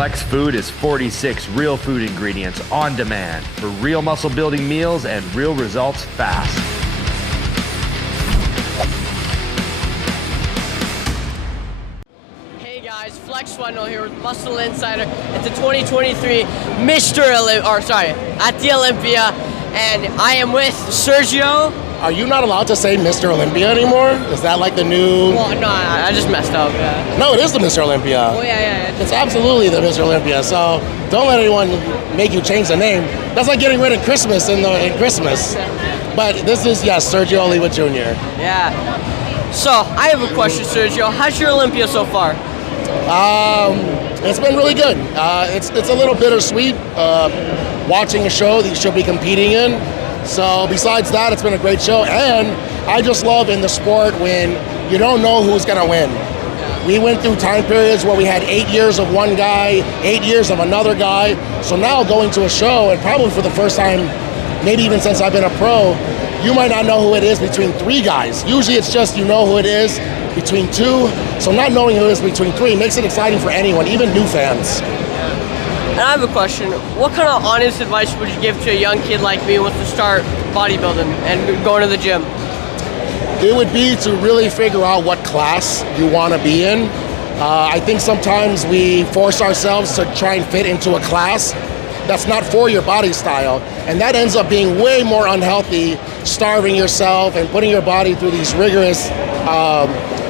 Flex Food is 46 real food ingredients on demand for real muscle building meals and real results fast. Hey guys, Flex Wendell here with Muscle Insider at the 2023 at the Olympia, and I am with Sergio. Are you not allowed to say Mr. Olympia anymore? Is that like the new... Well, no, I just messed up, yeah. No, it is the Mr. Olympia. Oh, yeah. It's absolutely the Mr. Olympia, so don't let anyone make you change the name. That's like getting rid of Christmas in Christmas. But this is, yes, Sergio Oliva Jr. Yeah. So, I have a question, Sergio. How's your Olympia so far? It's been really good. It's a little bittersweet watching a show that you should be competing in. So besides that, it's been a great show, and I just love in the sport when you don't know who's gonna win. We went through time periods where we had 8 years of one guy, 8 years of another guy. So now going to a show, and probably for the first time, maybe even since I've been a pro, you might not know who it is between three guys. Usually it's just you know who it is between two. So not knowing who it is between three makes it exciting for anyone, even new fans. And I have a question. What kind of honest advice would you give to a young kid like me who wants to start bodybuilding and going to the gym? It would be to really figure out what class you want to be in. I think sometimes we force ourselves to try and fit into a class that's not for your body style, and that ends up being way more unhealthy, starving yourself and putting your body through these rigorous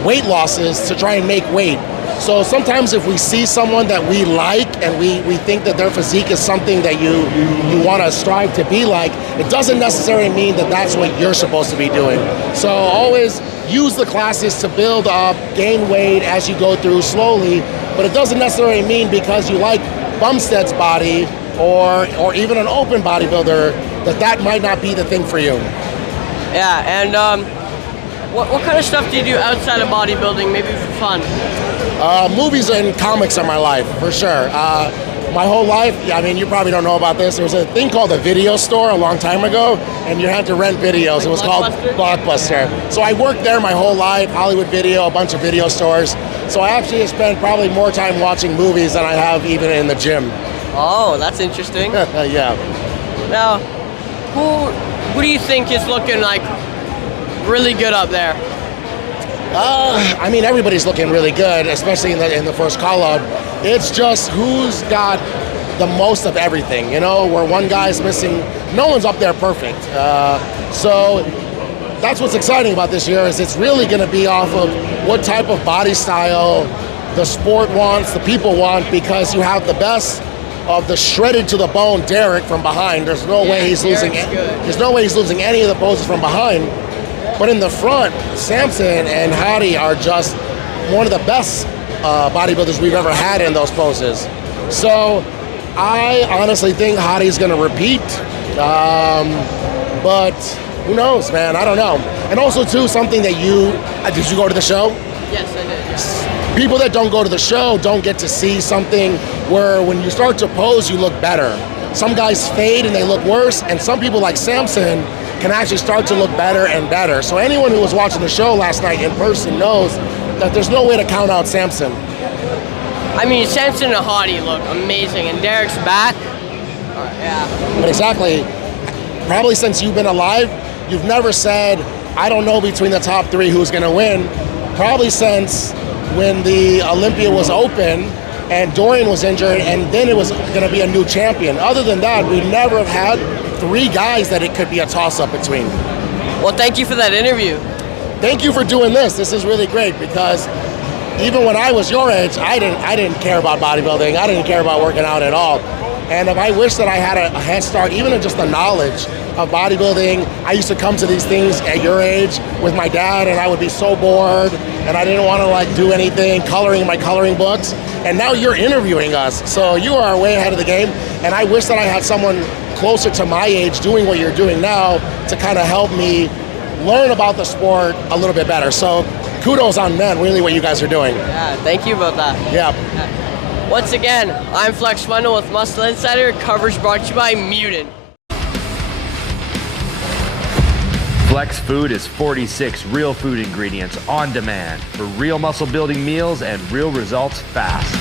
weight losses to try and make weight. So sometimes if we see someone that we like and we think that their physique is something that you want to strive to be like, it doesn't necessarily mean that that's what you're supposed to be doing. So always use the classes to build up, gain weight as you go through slowly, but it doesn't necessarily mean because you like Bumstead's body or even an open bodybuilder that might not be the thing for you. Yeah, and what kind of stuff do you do outside of bodybuilding, maybe for fun? Movies and comics are my life, for sure. My whole life, I mean, you probably don't know about this. There was a thing called a video store a long time ago, and you had to rent videos. Like it was called Blockbuster. So I worked there my whole life, Hollywood Video, a bunch of video stores. So I actually have spent probably more time watching movies than I have even in the gym. Oh, that's interesting. Yeah. Now, who do you think is looking like really good up there? I mean, everybody's looking really good, especially in the first call-out. It's just who's got the most of everything, you know, where one guy's missing. No one's up there perfect. So that's what's exciting about this year is it's really going to be off of what type of body style the sport wants, the people want, because you have the best of the shredded to the bone Derek from behind. There's no way he's losing. There's no way he's losing any of the poses from behind. But in the front, Samson and Hadi are just one of the best bodybuilders we've ever had in those poses. So I honestly think Hadi's going to repeat. But who knows, man? I don't know. And also, too, something that did you go to the show? Yes, I did. People that don't go to the show don't get to see something where when you start to pose, you look better. Some guys fade and they look worse, and some people like Samson can actually start to look better and better. So anyone who was watching the show last night in person knows that there's no way to count out Samson. I mean, Samson and Hadi look amazing, and Derek's back. Yeah. But exactly, probably since you've been alive, you've never said, I don't know between the top three who's gonna win. Probably since when the Olympia was open and Dorian was injured, and then it was gonna be a new champion. Other than that, we never have had three guys that it could be a toss-up between. Well, thank you for that interview. Thank you for doing this. This is really great because even when I was your age, I didn't care about bodybuilding. I didn't care about working out at all. And if I wish that I had a head start, even in just the knowledge of bodybuilding, I used to come to these things at your age with my dad, and I would be so bored, and I didn't want to like do anything, coloring in my coloring books. And now you're interviewing us, so you are way ahead of the game. And I wish that I had someone closer to my age doing what you're doing now to kind of help me learn about the sport a little bit better. So kudos on men, really what you guys are doing. Yeah, thank you about that. Yeah. Once again, I'm Flex Wendell with Muscle Insider. Coverage brought to you by Mutant. Flex Food is 46 real food ingredients on demand for real muscle building meals and real results fast.